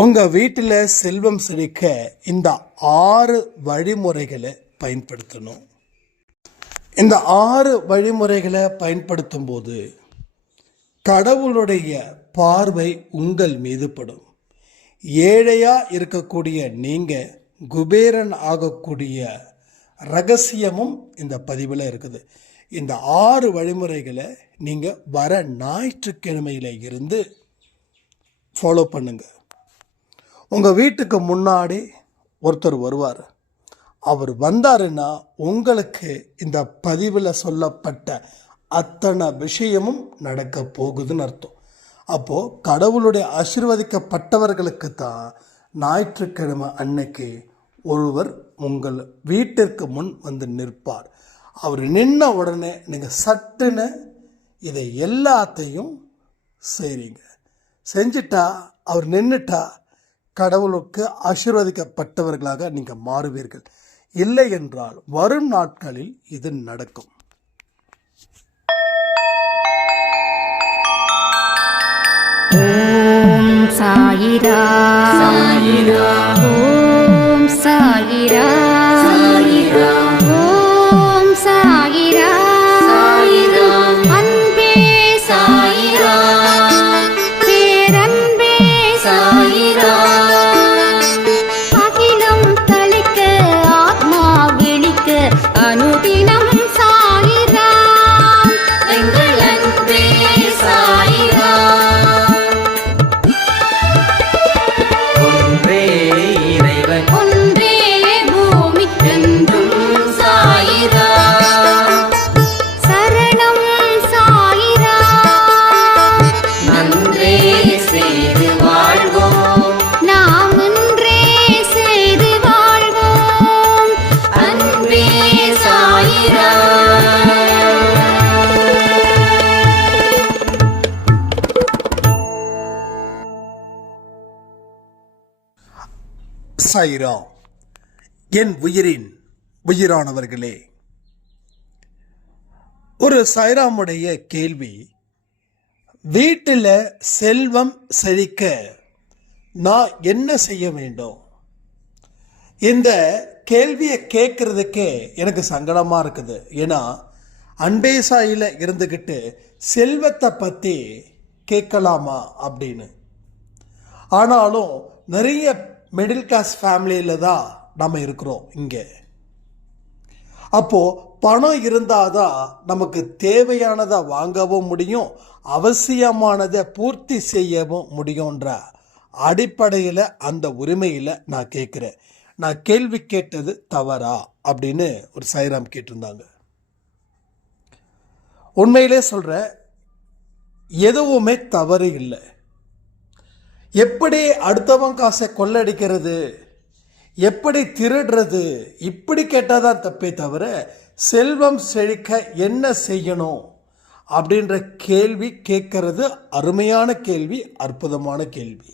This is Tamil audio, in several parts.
உங்கள் வீட்டில் செல்வம் செழிக்க இந்த 6 வழிமுறைகளை பயன்படுத்தணும். இந்த 6 வழிமுறைகளை பயன்படுத்தும் போது கடவுளுடைய பார்வை உங்கள் மீது படும். ஏழையாக இருக்கக்கூடிய நீங்கள் குபேரன் ஆகக்கூடிய ரகசியமும் இந்த பதிவில் இருக்குது. இந்த 6 வழிமுறைகளை நீங்கள் வர ஞாயிற்றுக்கிழமையில் இருந்து ஃபாலோ பண்ணுங்கள். உங்கள் வீட்டுக்கு முன்னாடி ஒருத்தர் வருவார். அவர் வந்தாருன்னா உங்களுக்கு இந்த பதிவில் சொல்லப்பட்ட அத்தனை விஷயமும் நடக்க போகுதுன்னு அர்த்தம். அப்போது கடவுளுடைய ஆசீர்வதிக்கப்பட்டவர்களுக்கு தான் ஞாயிற்றுக்கிழமை அன்னைக்கு ஒருவர் உங்கள் வீட்டிற்கு முன் வந்து நிற்பார். அவர் நின்ன உடனே நீங்கள் சட்டுன்னு இதை எல்லாத்தையும் செய்கிறீங்க. செஞ்சிட்டா அவர் நின்றுட்டா கடவுளுக்கு ஆசீர்வதிக்கப்பட்டவர்களாக நீங்கள் மாறுவீர்கள். இல்லை என்றால் வரும் நாட்களில் இது நடக்கும். ஓம் சாயிரா சாயிரா, ஓம் சாயிரா சாயிரா, ஓம் சாயிரா சாயிரா, அன்பே சாயிரா, பேரன்பே சாயிரா, அகிலம் தளிக்க ஆத்மா விழிக்க அனுதினம் சாயிரா, எங்கள் அன்பே சாயிரா. ஒன்றே இறைவன், ஒன்றே பூமிக்கென்றும் சாயிரா, சரணம் சாயிரா, நன்றே செய்து வாழ்வோம், நாம் ஒன்றே செய்து வாழ்வோம், அன்பே சாயிரா. சாயிரா. என் உயிரின் உயிரானவர்களே, ஒரு சாய்ராமுடைய கேள்வி, வீட்டில் செல்வம் செழிக்க நான் என்ன செய்ய வேண்டும்? இந்த கேள்வியை கேட்கறதுக்கே எனக்கு சங்கடமாக இருக்குது. ஏன்னா அன்பே சாயில இருந்துக்கிட்டு செல்வத்தை பற்றி கேட்கலாமா அப்படின்னு. ஆனாலும் நிறைய மிடில் கிளாஸ் ஃபேமிலியில் தான் நம்ம இருக்கிறோம் இங்கே. அப்போது பணம் இருந்தால் தான் நமக்கு தேவையானதை வாங்கவும் முடியும், அவசியமானதை பூர்த்தி செய்யவும் முடியுன்ற அடிப்படையில் அந்த உரிமையில் நான் கேட்குறேன். நான் கேள்வி கேட்டது தவறா அப்படின்னு ஒரு சாய்ராம் கேட்டிருந்தாங்க. உண்மையிலே சொல்கிறேன், எதுவுமே தவறு இல்லை. எப்படி அடுத்தவன் காசை கொள்ளடிக்கிறது, எப்படி திருடுறது, இப்படி கேட்டால் தான் தப்பே தவிர செல்வம் செழிக்க என்ன செய்யணும் அப்படின்ற கேள்வி கேட்கறது அருமையான கேள்வி, அற்புதமான கேள்வி.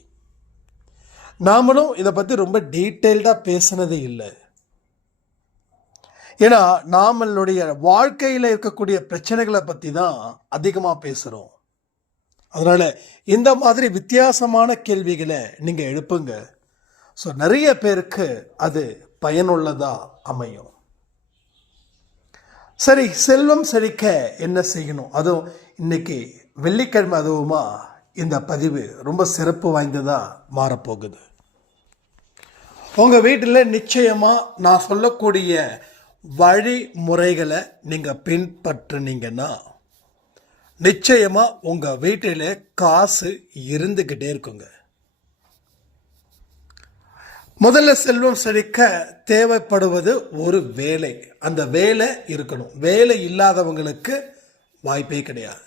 நாமளும் இதை பற்றி ரொம்ப டீட்டெயில்டாக பேசினதே இல்லை. ஏன்னா நாமளுடைய வாழ்க்கையில் இருக்கக்கூடிய பிரச்சனைகளை பற்றி தான் அதிகமாக பேசுகிறோம். அதனால் இந்த மாதிரி வித்தியாசமான கேள்விகளை நீங்கள் எழுப்புங்க. ஸோ நிறைய பேருக்கு அது பயனுள்ளதாக அமையும். சரி, செல்வம் செழிக்க என்ன செய்யணும்? அதுவும் இன்னைக்கு வெள்ளிக்கிழமை, அதுவுமா இந்த பதிவு ரொம்ப சிறப்பு வாய்ந்ததாக மாறப்போகுது. உங்கள் வீட்டில் நிச்சயமாக நான் சொல்லக்கூடிய வழிமுறைகளை நீங்கள் பின்பற்றினீங்கன்னா நிச்சயமாக உங்கள் வீட்டில் காசு இருந்துக்கிட்டே இருக்குங்க. முதல்ல செல்வம் செழிக்க தேவைப்படுவது ஒரு வேலை. அந்த வேலை இருக்கணும். வேலை இல்லாதவங்களுக்கு வாய்ப்பே கிடையாது.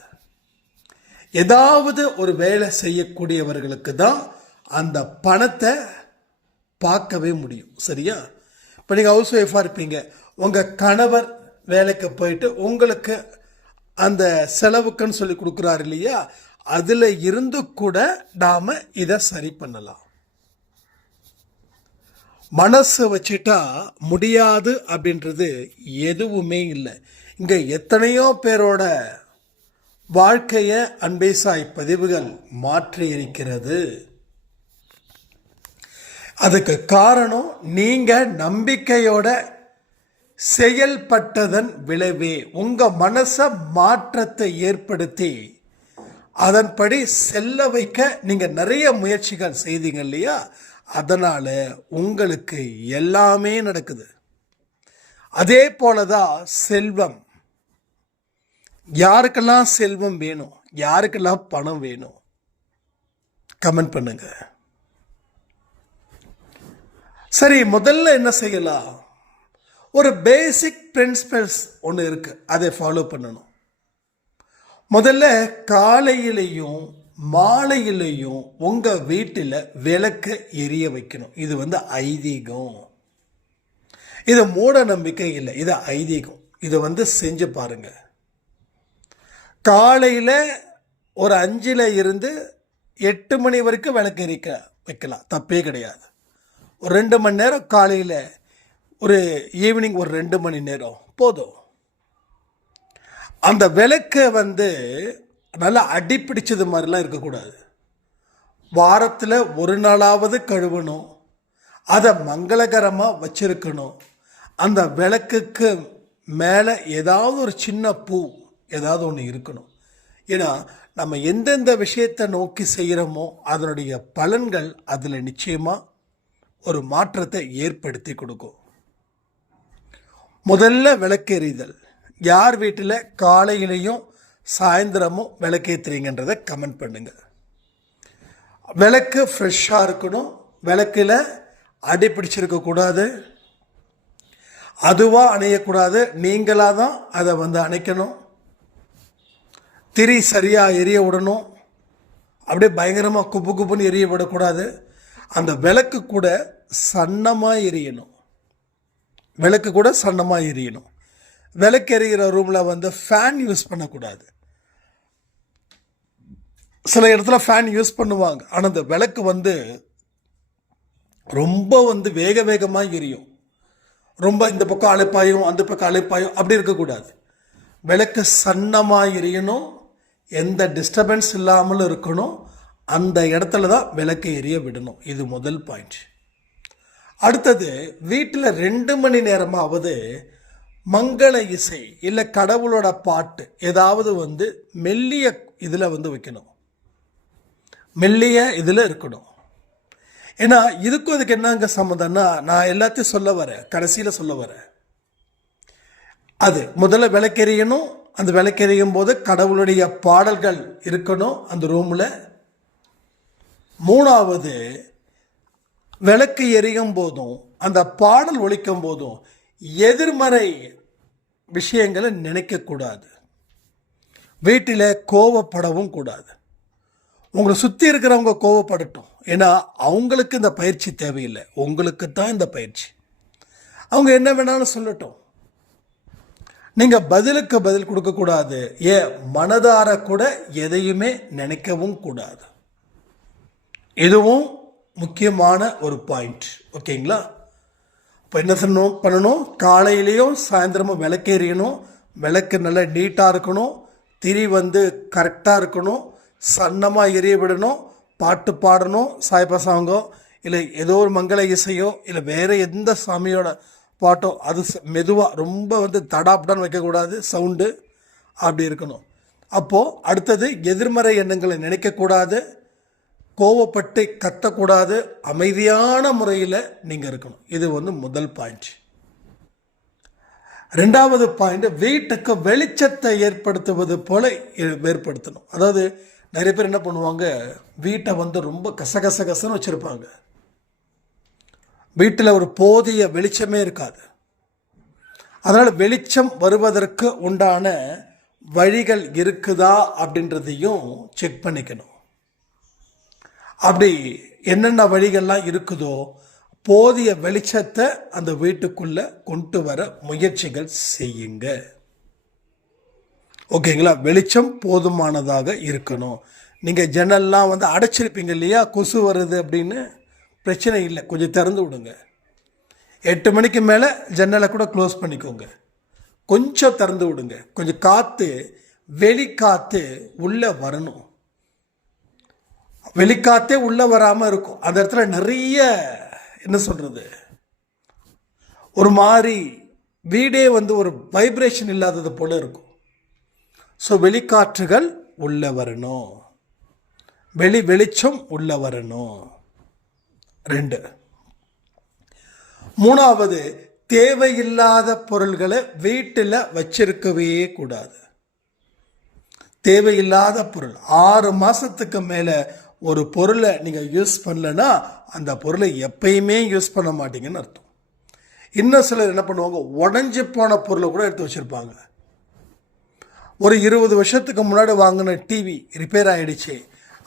ஏதாவது ஒரு வேலை செய்யக்கூடியவர்களுக்கு தான் அந்த பணத்தை பார்க்கவே முடியும். சரியா? இப்போ நீங்கள் ஹவுஸ் ஒய்ஃபாக இருப்பீங்க, உங்கள் கணவர் வேலைக்கு போயிட்டு உங்களுக்கு அந்த செலவுக்குன்னு சொல்லி கொடுக்குறாரு இல்லையா, அதில் இருந்து கூட நாம் இதை சரி பண்ணலாம். மனசு வச்சுட்டா முடியாது அப்படின்றது எதுவுமே இல்லை. இங்கே எத்தனையோ பேரோட வாழ்க்கையை அன்பே சாய் பதிவுகள் மாற்றி இருக்கிறது. அதுக்கு காரணம் நீங்க நம்பிக்கையோட செயல்பட்டதன் விளைவே. உங்க மனச மாற்றத்தை ஏற்படுத்தி அதன்படி செல்ல வைக்க நீங்க நிறைய முயற்சிகள் செய்தீங்க இல்லையா, அதனால உங்களுக்கு எல்லாமே நடக்குது. அதே போலதான் செல்வம். யாருக்கெல்லாம் செல்வம் வேணும், யாருக்கெல்லாம் பணம் வேணும், கமெண்ட் பண்ணுங்க. சரி, முதல்ல என்ன செய்யலாம்? ஒரு பேசிக் பிரின்சிபல்ஸ் ஒன்று இருக்கு, அதை ஃபாலோ பண்ணணும். முதல்ல காலையிலையும் மாலையிலையும் உங்க வீட்டில் விளக்கு எரிய வைக்கணும். இது ஐதீகம். இது மூட நம்பிக்கை இல்லை, இது ஐதீகம். இது செஞ்சு பாருங்க. காலையில் ஒரு 5ல் இருந்து 8 மணி வரைக்கும் விளக்கு எரிக்க வைக்கலாம், தப்பே கிடையாது. ஒரு 2 மணி நேரம் காலையில், ஒரு ஈவினிங் ஒரு 2 மணி நேரம் போதும். அந்த விளக்கை நல்லா அடிப்பிடிச்சது மாதிரிலாம் இருக்கக்கூடாது. வாரத்தில் ஒரு நாளாவது கழுவணும், அதை மங்களகரமாக வச்சிருக்கணும். அந்த விளக்குக்கு மேலே ஏதாவது ஒரு சின்ன பூ ஏதாவது ஒன்று இருக்கணும். ஏன்னா நம்ம எந்தெந்த விஷயத்தை நோக்கி செய்கிறோமோ அதனுடைய பலன்கள் அதில் நிச்சயமாக ஒரு மாற்றத்தை ஏற்படுத்தி கொடுக்கும். முதல்ல விளக்கெறிதல். யார் வீட்டில் காலையிலையும் சாயந்தரமும் விளக்கேற்றுறீங்கன்றதை கமெண்ட் பண்ணுங்க. விளக்கு ஃப்ரெஷ்ஷாக இருக்கணும், விளக்கில் அடி பிடிச்சிருக்கக்கூடாது, அதுவாக அணையக்கூடாது, நீங்களாக தான் அதை அணைக்கணும். திரி சரியாக எரிய விடணும், அப்படியே பயங்கரமாக குப்பு குப்புன்னு எரிய விடக்கூடாது. அந்த விளக்கு கூட சன்னமாக எரியணும், விளக்கு கூட சன்னமாக எரியணும். விளக்கு எரிகிற ரூமில் ஃபேன் யூஸ் பண்ணக்கூடாது. சில இடத்துல ஃபேன் யூஸ் பண்ணுவாங்க, ஆனால் அந்த விளக்கு ரொம்ப வேக வேகமாக எரியும். ரொம்ப இந்த பக்கம் அழைப்பாயும் அந்த பக்கம் அழைப்பாயும் அப்படி இருக்கக்கூடாது. விளக்கு சன்னமாக எரியணும், எந்த டிஸ்டர்பன்ஸ் இல்லாமல் இருக்கணும். அந்த இடத்துல தான் விளக்கு எரிய விடணும். இது முதல் பாயிண்ட். அடுத்தது, வீட்டில் 2 மணி நேரமாவது மங்கள இசை இல்லை கடவுளோட பாட்டு ஏதாவது மெல்லிய இதில் வைக்கணும், மெல்லிய இதில் இருக்கணும். ஏன்னா இதுக்கும் அதுக்கு என்னங்க சம்மந்தம்னா, நான் எல்லாத்தையும் சொல்ல வரேன், கடைசியில் சொல்ல வரேன். அது முதல்ல விளக்கெறியணும். அந்த விளக்கெறியும் போது கடவுளுடைய பாடல்கள் இருக்கணும் அந்த ரூமில். 3வது, விளக்கு எரியும் போதும் அந்த பாடல் ஒலிக்கும் போதும் எதிர்மறை விஷயங்களை நினைக்கக்கூடாது. வீட்டில் கோவப்படவும் கூடாது. உங்களை சுற்றி இருக்கிறவங்க கோவப்படட்டும், ஏன்னா அவங்களுக்கு இந்த பயிற்சி தேவையில்லை, உங்களுக்கு தான் இந்த பயிற்சி. அவங்க என்ன வேணாலும் சொல்லட்டும், நீங்கள் பதிலுக்கு பதில் கொடுக்கக்கூடாது. மனதார கூட எதையுமே நினைக்கவும் கூடாது. இதுவும் முக்கியமான ஒரு பாயிண்ட். ஓகேங்களா? இப்போ என்ன பண்ணணும்? காலையிலையும் சாயந்தரமும் விளக்கேறியணும். விளக்கு நல்லா நீட்டாக இருக்கணும், திரி கரெக்டாக இருக்கணும், சன்னமாக எரிய விடணும், பாட்டு பாடணும், சாய்பா சாங்கோ இல்லை ஏதோ ஒரு மங்கள இசையோ இல்லை வேறு எந்த சாமியோட பாட்டோ அது மெதுவாக ரொம்ப தடாப்டான்னு வைக்கக்கூடாது, சவுண்டு அப்படி இருக்கணும். அப்போது அடுத்தது, எதிர்மறை எண்ணங்களை நினைக்கக்கூடாது, கோவப்பட்டு கத்தக்கூடாது, அமைதியான முறையில் நீங்கள் இருக்கணும். இது முதல் பாயிண்ட். 2வது பாயிண்ட், வீட்டுக்கு வெளிச்சத்தை ஏற்படுத்துவது போல ஏற்படுத்தணும். அதாவது நிறைய பேர் என்ன பண்ணுவாங்க, வீட்டை ரொம்ப கசகசகசன்னு வச்சுருப்பாங்க. வீட்டில் ஒரு போதிய வெளிச்சமே இருக்காது. அதனால் வெளிச்சம் வருவதற்கு உண்டான வழிகள் இருக்குதா அப்படின்றதையும் செக் பண்ணிக்கணும். அப்படி என்னென்ன வழிகள்லாம் இருக்குதோ போதிய வெளிச்சத்தை அந்த வீட்டுக்குள்ளே கொண்டு வர முயற்சிகள் செய்யுங்க. ஓகேங்களா? வெளிச்சம் போதுமானதாக இருக்கணும். நீங்கள் ஜன்னல்லாம் அடைச்சிருப்பீங்க இல்லையா, கொசு வருது அப்படின்னு, பிரச்சனை இல்லை, கொஞ்சம் திறந்து விடுங்க. 8 மணிக்கு மேலே ஜன்னலை கூட க்ளோஸ் பண்ணிக்கோங்க, கொஞ்சம் திறந்து விடுங்க. கொஞ்சம் காற்று, வெளிக்காற்று உள்ளே வரணும். வெளிக்காற்றே உள்ளே வராமல் இருக்கும், அந்த இடத்துல நிறைய என்ன சொல்கிறது, ஒரு மாதிரி வீடே வந்து ஒரு வைப்ரேஷன் இல்லாதது போல இருக்கும். ஸோ வெளிக்காற்றுகள் உள்ளே வரணும், வெளிச்சம் உள்ளே வரணும். 2. 3வது, தேவையில்லாத பொருள்களை வீட்டில் வச்சிருக்கவே கூடாது. தேவையில்லாத பொருள் 6 மாதத்துக்கு மேலே ஒரு பொருளை நீங்கள் யூஸ் பண்ணலன்னா அந்த பொருளை எப்பயுமே யூஸ் பண்ண மாட்டீங்கன்னு அர்த்தம். இன்னும் சிலர் என்ன பண்ணுவாங்க, உடஞ்சி போன பொருளை கூட எடுத்து வச்சுருப்பாங்க. ஒரு 20 வருஷத்துக்கு முன்னாடி வாங்கின டிவி ரிப்பேர் ஆகிடுச்சு,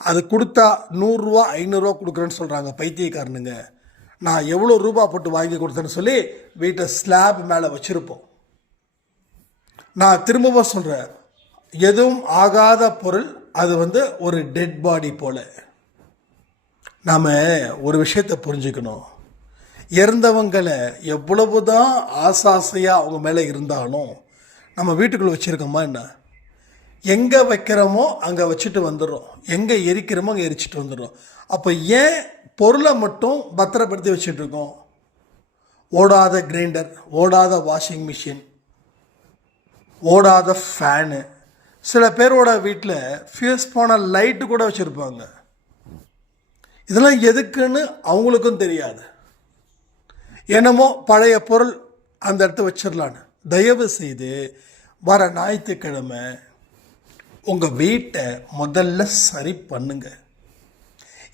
அது கொடுத்தா 100 ரூபா 500 ரூபா கொடுக்குறேன்னு சொல்கிறாங்க பைத்தியக்காரனுங்க. நான் எவ்வளோ ரூபா போட்டு வாங்கி கொடுத்தேன்னு சொல்லி வீட்டை ஸ்லாப் மேலே வச்சுருப்போம். நான் திரும்பவும் சொல்கிறேன், எதுவும் ஆகாத பொருள் அது வந்து ஒரு டெட் பாடி போல். நாம் ஒரு விஷயத்தை புரிஞ்சுக்கணும், இறந்தவங்களை எவ்வளவுதான் ஆசாசையாக அவங்க மேலே இருந்தாலும் நம்ம வீட்டுக்குள்ளே வச்சுருக்கோமா என்ன? எங்கே வைக்கிறோமோ அங்கே வச்சுட்டு வந்துடுறோம், எங்கே எரிக்கிறோமோ அங்கே எரிச்சிட்டு வந்துடுறோம். அப்போ ஏன் பொருளை மட்டும் பத்திரப்படுத்தி வச்சுட்டு இருக்கோம்? ஓடாத கிரைண்டர், ஓடாத வாஷிங் மிஷின், ஓடாத ஃபேனு, சில பேரோட வீட்டில் ஃபியூஸ் போன லைட்டு கூட வச்சுருப்பாங்க. இதெல்லாம் எதுக்குன்னு அவங்களுக்கும் தெரியாது. என்னமோ பழைய பொருள் அந்த இடத்த வச்சிடலான்னு. தயவு செய்து வர ஞாயிற்றுக்கிழமை உங்கள் வீட்டை முதல்ல சரி பண்ணுங்க.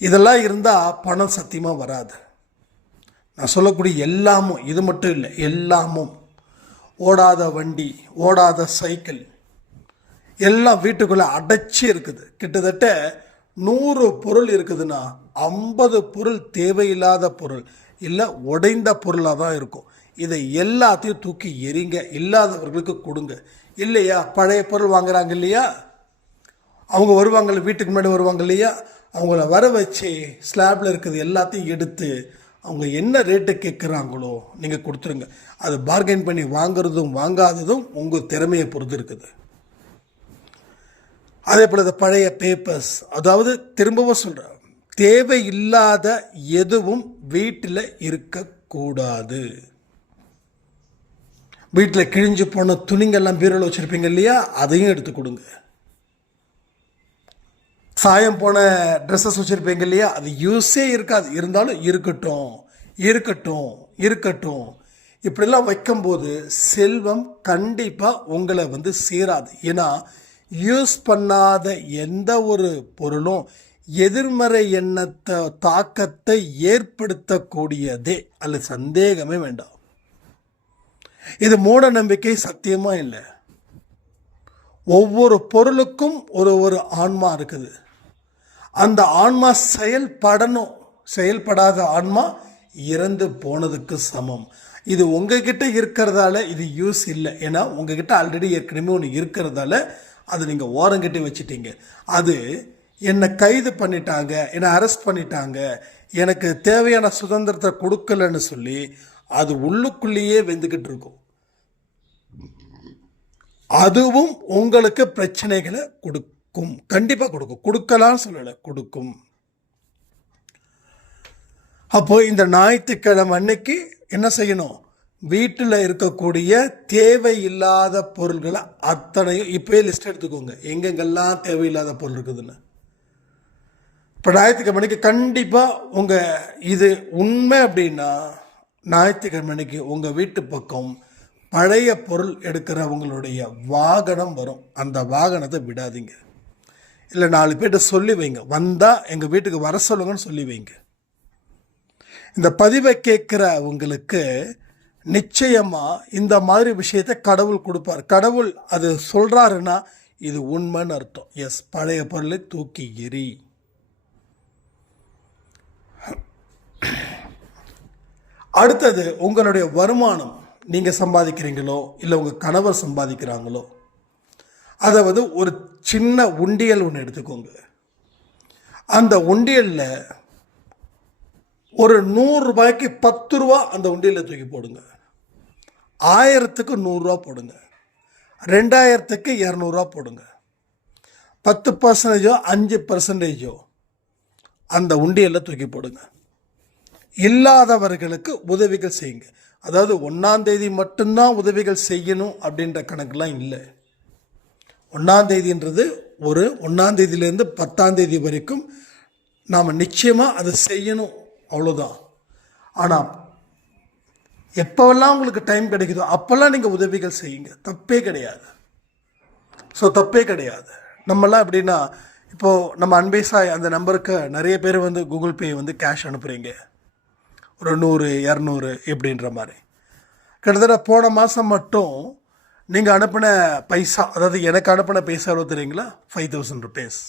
இதெல்லாம் இருந்தால் பணம் சத்தியமாக வராது. நான் சொல்லக்கூடிய எல்லாமும், இது மட்டும் இல்லை, எல்லாமும் ஓடாத வண்டி, ஓடாத சைக்கிள் எல்லாம் வீட்டுக்குள்ளே அடைச்சி இருக்குது. கிட்டத்தட்ட 100 பொருள் இருக்குதுன்னா 50 பொருள் தேவையில்லாத பொருள், இல்லை உடைந்த பொருளாக தான் இருக்கும். இதை எல்லாத்தையும் தூக்கி எறிங்க, இல்லாதவர்களுக்கு கொடுங்க. இல்லையா, பழைய பொருள் வாங்குறாங்க இல்லையா, அவங்க வருவாங்க, வீட்டுக்கு முன்னாடி வருவாங்க இல்லையா, அவங்கள வர வச்சு ஸ்லாப்பில் இருக்கிறது எல்லாத்தையும் எடுத்து அவங்க என்ன ரேட்டு கேட்குறாங்களோ நீங்கள் கொடுத்துருங்க. அது பார்கெயின் பண்ணி வாங்குறதும் வாங்காததும் உங்கள் திறமையை பொறுத்து இருக்குது. அதே போல் இந்த பழைய பேப்பர்ஸ், அதாவது திரும்பவும் சொல்கிறேன், தேவையில்லாத எதுவும் வீட்டில் இருக்கக்கூடாது. வீட்டில் கிழிஞ்சு போன துணிங்கெல்லாம் பீரோவில் வச்சுருப்பீங்க இல்லையா, அதையும் எடுத்து கொடுங்க. சாயம் போன ட்ரெஸ்ஸஸ் வச்சுருப்பீங்க இல்லையா, அது யூஸே இருக்காது, இருந்தாலும் இருக்கட்டும் இருக்கட்டும் இருக்கட்டும். இப்படிலாம் வைக்கும்போது செல்வம் கண்டிப்பாக உங்களை வந்து சேராது. ஏன்னா யூஸ் பண்ணாத எந்த ஒரு பொருளும் எதிர்மறை எண்ணத்தை தாக்கத்தை ஏற்படுத்தக்கூடியதே, அல்ல சந்தேகமே வேண்டாம். இது மூட நம்பிக்கை சத்தியமாக இல்லை. ஒவ்வொரு பொருளுக்கும் ஒரு ஆன்மா இருக்குது. அந்த ஆன்மா செயல்படணும். செயல்படாத ஆன்மா இறந்து போனதுக்கு சமம். இது உங்ககிட்ட இருக்கிறதால இது யூஸ் இல்லை. ஏன்னா உங்ககிட்ட ஆல்ரெடி ஏற்கனவே ஒன்று இருக்கிறதால அது நீங்கள் ஓரங்கிட்ட வச்சுட்டீங்க. அது என்னை கைது பண்ணிட்டாங்க, என்னை அரெஸ்ட் பண்ணிட்டாங்க, எனக்கு தேவையான சுதந்திரத்தை கொடுக்கலன்னு சொல்லி அது உள்ளுக்குள்ளேயே வெந்துக்கிட்டு இருக்கும். அதுவும் உங்களுக்கு பிரச்சனைகளை கொடுக்கும், கண்டிப்பாக கொடுக்கும். கொடுக்கலான்னு சொல்லலை, கொடுக்கும். அப்போ இந்த ஞாயிற்றுக்கிழமை அன்னைக்கு என்ன செய்யணும்? வீட்டில் இருக்கக்கூடிய தேவையில்லாத பொருள்களை அத்தனையும் இப்போயே லிஸ்ட் எடுத்துக்கோங்க, எங்கெங்கெல்லாம் தேவையில்லாத பொருள் இருக்குதுன்னு. இப்போ ஞாயிற்றுக்கிழமை அன்னைக்கு கண்டிப்பாக உங்கள் இது உண்மை அப்படின்னா ஞாயிற்றுக்கிழமை அன்னைக்கு உங்கள் வீட்டு பக்கம் பழைய பொருள் எடுக்கிறவங்களுடைய வாகனம் வரும். அந்த வாகனத்தை விடாதீங்க. இல்லை 4 பேர்கிட்ட சொல்லி வைங்க, வந்தால் எங்கள் வீட்டுக்கு வர சொல்லுங்கன்னு சொல்லி வைங்க. இந்த பதிவை கேட்குறவங்களுக்கு நிச்சயமாக இந்த மாதிரி விஷயத்தை கடவுள் கொடுப்பார். கடவுள் அது சொல்கிறாருன்னா இது உண்மைன்னு அர்த்தம். எஸ், பழைய பொருளை தூக்கி எறி. அடுத்தது, உங்களுடைய வருமானம் நீங்கள் சம்பாதிக்கிறீங்களோ இல்லை உங்கள் கணவர் சம்பாதிக்கிறாங்களோ, அதை வந்து ஒரு சின்ன உண்டியல் ஒன்று எடுத்துக்கோங்க. அந்த உண்டியலில் ஒரு 100 ரூபாய்க்கு 10 ரூபா அந்த உண்டியலில் தூக்கி போடுங்க. 1000க்கு 100 ரூபா போடுங்க. 2000க்கு 200 ரூபா போடுங்க. 10% 5% அந்த உண்டியலில் தூக்கி போடுங்க. இல்லாதவர்களுக்கு உதவிகள் செய்யுங்க. அதாவது 1ஆம் தேதி மட்டும்தான் உதவிகள் செய்யணும் அப்படின்ற கணக்கெலாம் இல்லை. 1ஆம் தேதின்றது ஒரு 1ஆம் தேதியிலேருந்து 10ஆம் தேதி வரைக்கும் நாம் நிச்சயமாக அதை செய்யணும், அவ்வளோதான். ஆனால் எப்போவெல்லாம் உங்களுக்கு டைம் கிடைக்குதோ அப்போல்லாம் நீங்கள் உதவிகள் செய்யுங்க, தப்பே கிடையாது. ஸோ தப்பே கிடையாது. நம்மலாம் எப்படின்னா, இப்போது நம்ம அன்பே சாய் அந்த நம்பருக்கு நிறைய பேர் வந்து கூகுள் பே வந்து கேஷ் அனுப்புகிறீங்க, ஒரு 100 200 எப்படின்ற மாதிரி. கிட்டத்தட்ட போன மாதம் மட்டும் நீங்கள் அனுப்பின பைசா, அதாவது எனக்கு அனுப்பின பைசா எவ்வளோ தெரியுங்களா? 5000 ருபீஸ்.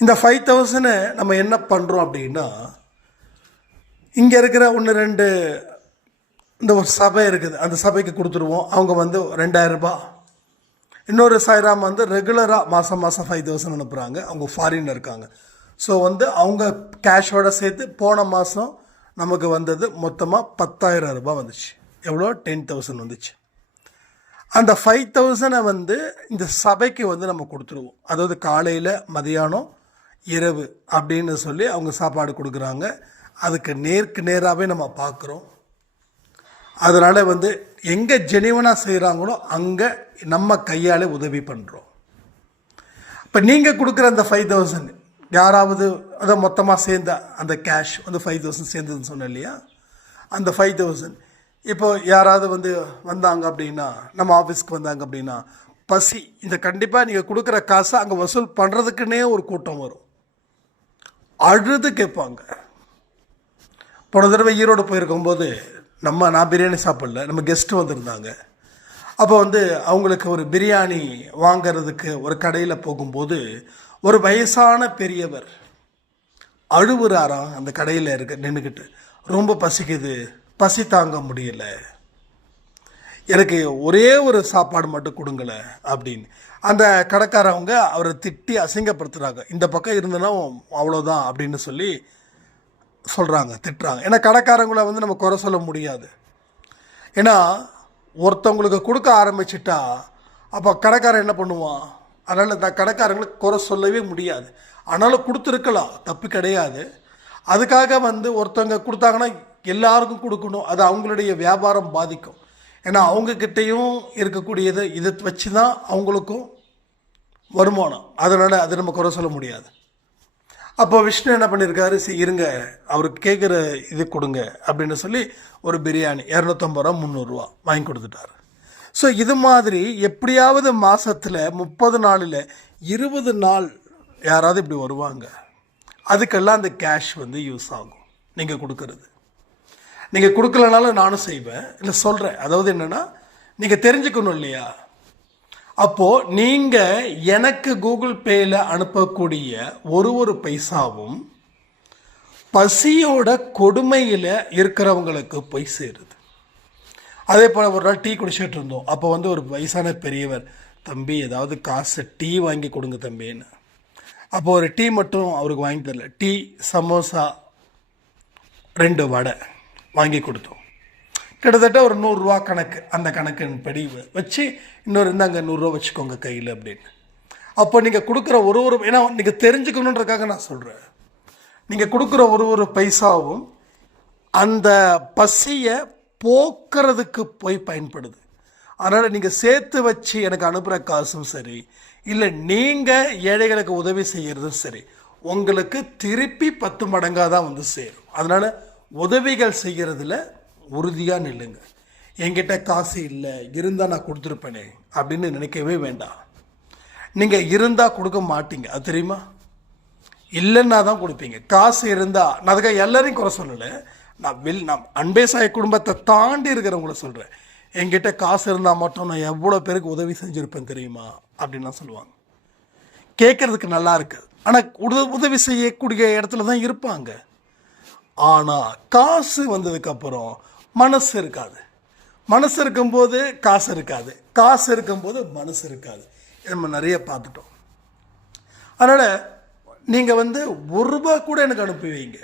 இந்த 5000 நம்ம என்ன பண்ணுறோம் அப்படின்னா, இங்கே இருக்கிற 1 2 இந்த ஒரு சபை இருக்குது, அந்த சபைக்கு கொடுத்துருவோம். அவங்க வந்து 2000 ரூபாய். இன்னொரு சாய்ராம் வந்து ரெகுலராக மாதம் 5000 அனுப்புகிறாங்க, அவங்க ஃபாரினில் இருக்காங்க. ஸோ வந்து அவங்க கேஷோடு சேர்த்து போன மாதம் நமக்கு வந்தது மொத்தமாக 10,000 ரூபாய் வந்துச்சு. எவ்வளோ? 10,000 வந்துச்சு. அந்த 5,000 வந்து இந்த சபைக்கு வந்து நம்ம கொடுத்துருவோம். அதாவது காலையில், மதியானம், இரவு அப்படின்னு சொல்லி அவங்க சாப்பாடு கொடுக்குறாங்க. அதுக்கு நேருக்கு நேராகவே நம்ம பார்க்குறோம். அதனால் வந்து எங்கே ஜெனிவனாக செய்கிறாங்களோ அங்கே நம்ம கையால் உதவி பண்ணுறோம். இப்போ நீங்கள் கொடுக்குற அந்த 5,000 யாராவது அதை மொத்தமாக சேர்ந்த அந்த கேஷ் வந்து 5,000 சேர்ந்ததுன்னு சொன்னேன் இல்லையா? அந்த 5,000 இப்போ யாராவது வந்து வந்தாங்க அப்படின்னா, நம்ம ஆஃபீஸ்க்கு வந்தாங்க அப்படின்னா, பசி இந்த கண்டிப்பாக நீங்கள் கொடுக்குற காசை அங்கே வசூல் பண்ணுறதுக்குன்னே ஒரு கூட்டம் வரும், அழுது கேட்பாங்க. போன தடவை ஈரோடு போயிருக்கும்போது நான் பிரியாணி சாப்பிடல, நம்ம கெஸ்ட்டு வந்திருந்தாங்க. அப்போ வந்து அவங்களுக்கு ஒரு பிரியாணி வாங்கிறதுக்கு ஒரு கடையில் போகும்போது ஒரு வயசான பெரியவர் அழுவுறாராம். அந்த கடையில் நின்றுக்கிட்டு, ரொம்ப பசிக்குது, பசி தாங்க முடியல, எனக்கு ஒரே ஒரு சாப்பாடு மட்டும் கொடுங்கள அப்படின்னு. அந்த கடைக்காரவங்க அவரை திட்டி அசிங்கப்படுத்துகிறாங்க. இந்த பக்கம் இருந்தனா அவ்வளோதான் அப்படின்னு சொல்லி சொல்கிறாங்க, திட்டுறாங்க. ஏன்னா கடைக்காரங்களை வந்து நம்ம குறை சொல்ல முடியாது. ஏன்னா ஒருத்தவங்களுக்கு கொடுக்க ஆரம்பிச்சிட்டா அப்போ கடைக்காரன் என்ன பண்ணுவான்? அதனால் இந்த கடைக்காரங்களுக்கு குறை சொல்லவே முடியாது. ஆனாலும் கொடுத்துருக்கலாம், தப்பு கிடையாது. அதுக்காக வந்து ஒருத்தவங்க கொடுத்தாங்கன்னா எல்லாருக்கும் கொடுக்கணும், அது அவங்களுடைய வியாபாரம் பாதிக்கும். ஏன்னா அவங்கக்கிட்டேயும் இருக்கக்கூடியது இதை வச்சு தான் அவங்களுக்கும் வருமானம். அதனால் அது நம்ம குறை சொல்ல முடியாது. அப்போ விஷ்ணு என்ன பண்ணியிருக்காரு, இருங்க அவருக்கு கேட்குற இது கொடுங்க அப்படின்னு சொல்லி ஒரு பிரியாணி 250 ரூபா 300 ரூபா வாங்கி கொடுத்துட்டாரு. ஸோ இது மாதிரி எப்படியாவது மாதத்தில் 30 நாளில் 20 நாள் யாராவது இப்படி வருவாங்க. அதுக்கெல்லாம் அந்த கேஷ் வந்து யூஸ் ஆகும். நீங்கள் கொடுக்கறது, நீங்கள் கொடுக்கலனாலும் நானும் செய்வேன், இல்லை சொல்கிறேன். அதாவது என்னென்னா, நீங்கள் தெரிஞ்சுக்கணும் இல்லையா? அப்போது நீங்கள் எனக்கு கூகுள் பேயில் அனுப்பக்கூடிய ஒரு பைசாவும் பசியோட கொடுமையில் இருக்கிறவங்களுக்கு போய் சேருது. அதே போல் ஒரு நாள் டீ குடிச்சிட்டு இருந்தோம். அப்போ வந்து ஒரு வயசான பெரியவர், தம்பி ஏதாவது காசு டீ வாங்கி கொடுங்க தம்பின்னு. அப்போ ஒரு டீ மட்டும் அவருக்கு வாங்கி தரல, டீ, சமோசா, 2 வடை வாங்கி கொடுத்தோம். கிட்டத்தட்ட ஒரு 100 ரூபா கணக்கு. அந்த கணக்கின் படி வச்சு இன்னொரு இந்தாங்க 100 ரூபா வச்சுக்கோங்க கையில் அப்படின்னு. அப்போ நீங்கள் கொடுக்குற ஒரு ஏன்னா நீங்கள் தெரிஞ்சுக்கணுன்றக்காக நான் சொல்கிறேன், நீங்கள் கொடுக்குற ஒரு பைசாவும் அந்த பசியை போக்குறதுக்கு போய் பயன்படுது. அதனால் நீங்கள் சேர்த்து வச்சு எனக்கு அனுப்புகிற காசும் சரி, இல்லை நீங்கள் ஏழைகளுக்கு உதவி செய்கிறதும் சரி, உங்களுக்கு திருப்பி 10 மடங்காக தான் வந்து சேரும். அதனால் உதவிகள் செய்கிறதுல உறுதியாக நில்லுங்க. என்கிட்ட காசு இல்லை, இருந்தால் நான் கொடுத்துருப்பேனே அப்படின்னு நினைக்கவே வேண்டாம். நீங்கள் இருந்தால் கொடுக்க மாட்டீங்க, அது தெரியுமா? இல்லைன்னா தான் கொடுப்பீங்க. காசு இருந்தால், நான் அதுக்காக எல்லாரையும் குறை சொல்லலை, நான் அன்பே சாய் குடும்பத்தை தாண்டி இருக்கிறவங்கள சொல்கிறேன். என்கிட்ட காசு இருந்தால் மட்டும் நான் எவ்வளோ பேருக்கு உதவி செஞ்சுருப்பேன் தெரியுமா அப்படின்லாம் சொல்லுவாங்க. கேட்குறதுக்கு நல்லா இருக்குது, ஆனால் உதவி செய்யக்கூடிய இடத்துல தான் இருப்பாங்க. ஆனால் காசு வந்ததுக்கப்புறம் மனசு இருக்காது. மனசு இருக்கும்போது காசு இருக்காது, காசு இருக்கும்போது மனசு இருக்காது. நம்ம நிறைய பார்த்துட்டோம். அதனால் நீங்கள் வந்து 1 ரூபா கூட எனக்கு அனுப்பி வைங்க,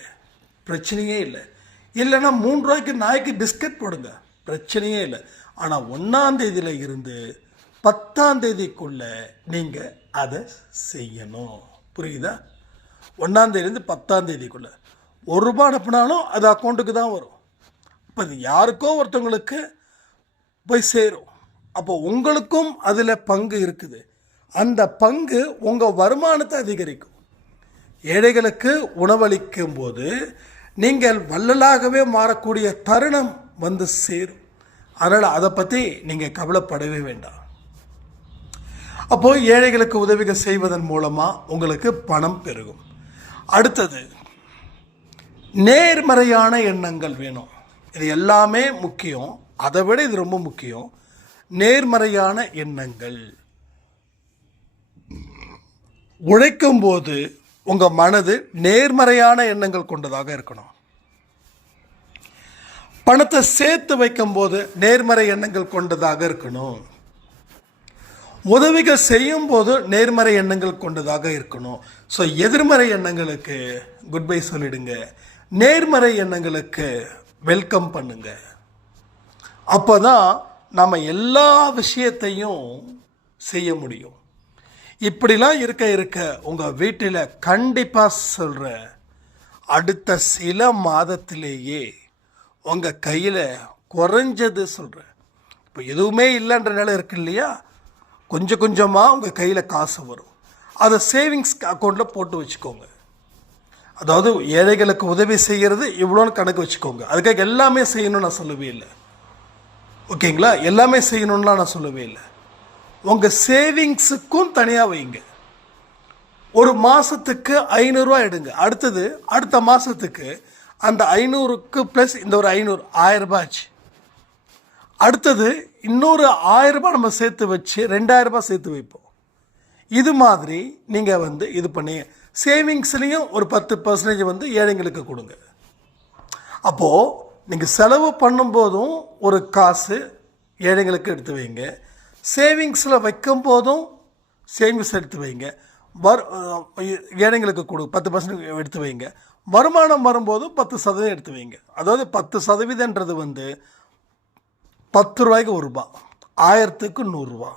பிரச்சனையே இல்லை. இல்லைன்னா 3 ரூபாய்க்கு நாய்க்கு பிஸ்கட் போடுங்க, பிரச்சனையே இல்லை. ஆனால் 1ஆம் தேதியில் இருந்து 10ஆம் தேதிக்குள்ளே நீங்கள் அதை செய்யணும். புரியுதா? 1ஆம் தேதியிலேருந்து 10ஆம் தேதிக்குள்ளே ரூபா அனுப்புனாலும் அது அக்கௌண்ட்டுக்கு தான் வரும். இப்போ இது யாருக்கோ ஒருத்தவங்களுக்கு போய் சேரும். அப்போ உங்களுக்கும் அதில் பங்கு இருக்குது. அந்த பங்கு உங்கள் வருமானத்தை அதிகரிக்கும். ஏழைகளுக்கு உணவளிக்கும் போது நீங்கள் வள்ளலாகவே மாறக்கூடிய தருணம் வந்து சேரும். அதனால் அதை பற்றி நீங்கள் கவலைப்படவே வேண்டாம். அப்போது ஏழைகளுக்கு உதவிகள் செய்வதன் மூலமாக உங்களுக்கு பணம் பெருகும். அடுத்தது, நேர்மறையான எண்ணங்கள் வேணும். இது எல்லாமே முக்கியம், அதை விட இது ரொம்ப முக்கியம். நேர்மறையான எண்ணங்கள். உழைக்கும் போது உங்கள் மனது நேர்மறையான எண்ணங்கள் கொண்டதாக இருக்கணும். பணத்தை சேர்த்து வைக்கும்போது நேர்மறை எண்ணங்கள் கொண்டதாக இருக்கணும். உதவிகள் செய்யும் போது நேர்மறை எண்ணங்கள் கொண்டதாக இருக்கணும். ஸோ எதிர்மறை எண்ணங்களுக்கு குட் பை சொல்லிடுங்க, நேர்மறை எண்ணங்களுக்கு வெல்கம் பண்ணுங்க. அப்போ தான் நம்ம எல்லா விஷயத்தையும் செய்ய முடியும். இப்படிலாம் இருக்க உங்கள் வீட்டில் கண்டிப்பாக சொல்கிறேன், அடுத்த சில மாதத்திலேயே உங்கள் கையில் குறைஞ்சது சொல்கிறேன், இப்போ எதுவுமே இல்லைன்ற நிலை இருக்கு இல்லையா, கொஞ்சம் கொஞ்சமாக உங்கள் கையில் காசு வரும். அதை சேவிங்ஸ் அக்கௌண்ட்டில் போட்டு வச்சுக்கோங்க. அதாவது ஏழைகளுக்கு உதவி செய்கிறது இவ்வளோன்னு கணக்கு வச்சுக்கோங்க. அதுக்காக எல்லாமே செய்யணும்னு நான் சொல்லவே இல்லை, ஓகேங்களா? எல்லாமே செய்யணும்லாம் நான் சொல்லவே இல்லை. உங்கள் சேவிங்ஸுக்கும் தனியாக வைங்க. ஒரு மாதத்துக்கு 500 எடுங்க. அடுத்த மாதத்துக்கு அந்த 500க்கு ப்ளஸ் இந்த ஒரு 500 1000 ஆச்சு. அடுத்தது இன்னொரு 1000 நம்ம சேர்த்து வச்சு 2000 சேர்த்து வைப்போம். இது மாதிரி நீங்கள் இது பண்ணி சேவிங்ஸ்லேயும் ஒரு 10% ஏழைங்களுக்கு கொடுங்க. அப்போது நீங்கள் செலவு பண்ணும்போதும் ஒரு காசு ஏழைங்களுக்கு எடுத்து வைங்க, சேவிங்ஸில் வைக்கும் போதும் சேவிங்ஸ் எடுத்து வைங்க, ஏழைங்களுக்கு 10% எடுத்து வைங்க. வருமானம் வரும்போதும் 10% எடுத்து வைங்க. அதாவது 10%ன்றது 10 ரூபாய்க்கு 1 ரூபா, 1000க்கு 100 ரூபா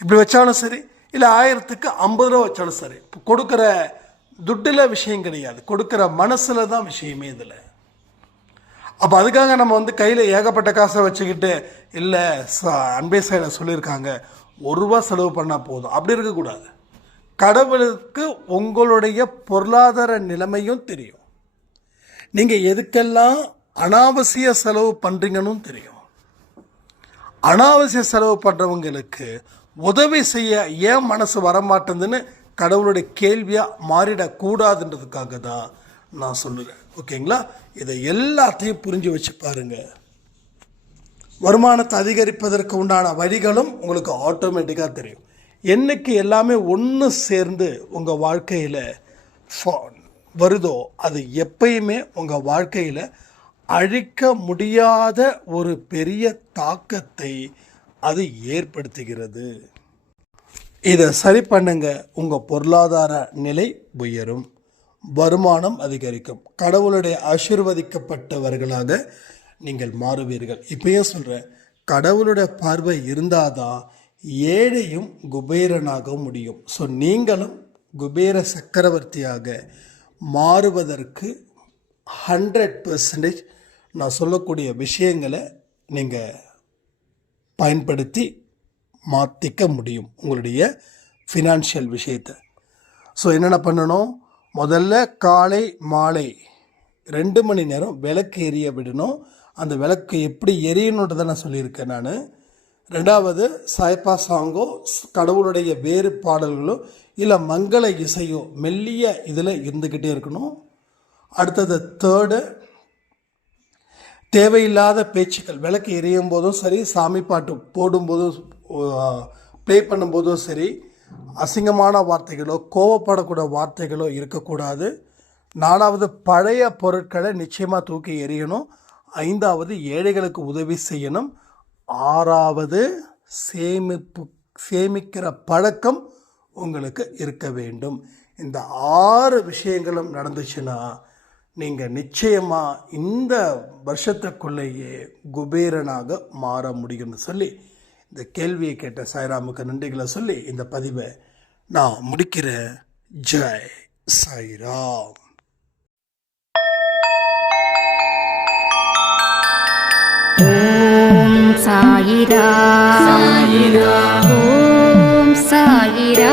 இப்படி வச்சாலும் சரி, இல்லை 1000க்கு 50 ரூபா வச்சாலும் சரி. இப்போ கொடுக்குற துட்டில் விஷயம் கிடையாது, கொடுக்குற மனசில் தான் விஷயமே இதில். அப்போ அதுக்காக நம்ம கையில் ஏகப்பட்ட காசை வச்சுக்கிட்டு, இல்லை அன்பே சார் சொல்லியிருக்காங்க 1 ரூபா செலவு பண்ணால் போதும், அப்படி இருக்கக்கூடாது. கடவுளுக்கு உங்களுடைய பொருளாதார நிலைமையும் தெரியும், நீங்கள் எதுக்கெல்லாம் அனாவசிய செலவு பண்ணுறீங்கன்னு தெரியும். அனாவசிய செலவு பண்ணுறவங்களுக்கு உதவி செய்ய ஏன் மனசு வரமாட்டேங்குதுன்னு கடவுளுடைய கேள்வியாக மாறிடக்கூடாதுன்றதுக்காக தான் நான் சொல்லுறேன், ஓகேங்களா? இதை எல்லாத்தையும் புரிஞ்சு வச்சு பாருங்கள். வருமானத்தை அதிகரிப்பதற்கு உண்டான வழிகளும் உங்களுக்கு ஆட்டோமேட்டிக்காக தெரியும். என்னைக்கு எல்லாமே ஒன்று சேர்ந்து உங்கள் வாழ்க்கையில் வருதோ, அது எப்பயுமே உங்கள் வாழ்க்கையில் அழிக்க முடியாத ஒரு பெரிய தாக்கத்தை அது ஏற்படுத்துகிறது. இதை சரி பண்ணுங்க, உங்கள் பொருளாதார நிலை உயரும், வருமானம் அதிகரிக்கும், கடவுளுடைய ஆசீர்வதிக்கப்பட்டவர்களாக நீங்கள் மாறுவீர்கள். இப்பயே சொல்கிறேன், கடவுளுடைய பார்வை இருந்தாதான் ஏழையும் குபேரனாக முடியும். ஸோ நீங்களும் குபேர சக்கரவர்த்தியாக மாறுவதற்கு 100% நான் சொல்லக்கூடிய விஷயங்களை நீங்கள் பயன்படுத்தி மாற்றிக்க முடியும் உங்களுடைய ஃபினான்ஷியல் விஷயத்தை. ஸோ என்னென்ன பண்ணணும், முதல்ல காலை மாலை 2 மணி நேரம் விளக்கு எரிய விடணும். அந்த விளக்கு எப்படி எரியணுன்றதை நான் சொல்லியிருக்கேன் நான். 2வது சாய்பா சாங்கோ, கடவுளுடைய வேறு பாடல்களோ இல்லை மங்கள இசையோ மெல்லிய இதில் இருந்துக்கிட்டே இருக்கணும். அடுத்தது 3, தேவையில்லாத பேச்சுக்கள், விளக்கு எரியும் போதும் சரி, சாமி பாட்டு போடும்போதும் ப்ளே பண்ணும்போதும் சரி, அசிங்கமான வார்த்தைகளோ கோவப்படக்கூடிய வார்த்தைகளோ இருக்கக்கூடாது. 4வது பழைய பொருட்களை நிச்சயமாக தூக்கி எறியணும். 5வது ஏழைகளுக்கு உதவி செய்யணும். 6வது சேமிக்கிற பழக்கம் உங்களுக்கு இருக்க வேண்டும். இந்த 6 விஷயங்களும் நடந்துச்சுன்னா நீங்கள் நிச்சயமாக இந்த வருஷத்துக்குள்ளேயே குபேரனாக மாற முடியும்னு சொல்லி இந்த கேள்வியை கேட்ட சாய்ராமுக்கு நன்றிகளை சொல்லி இந்த பதிவை நான் முடிக்கிறேன். ஜெய் சாய்ராம். ஓம் சாயிரா சாயிரா ஓம் சாயிரா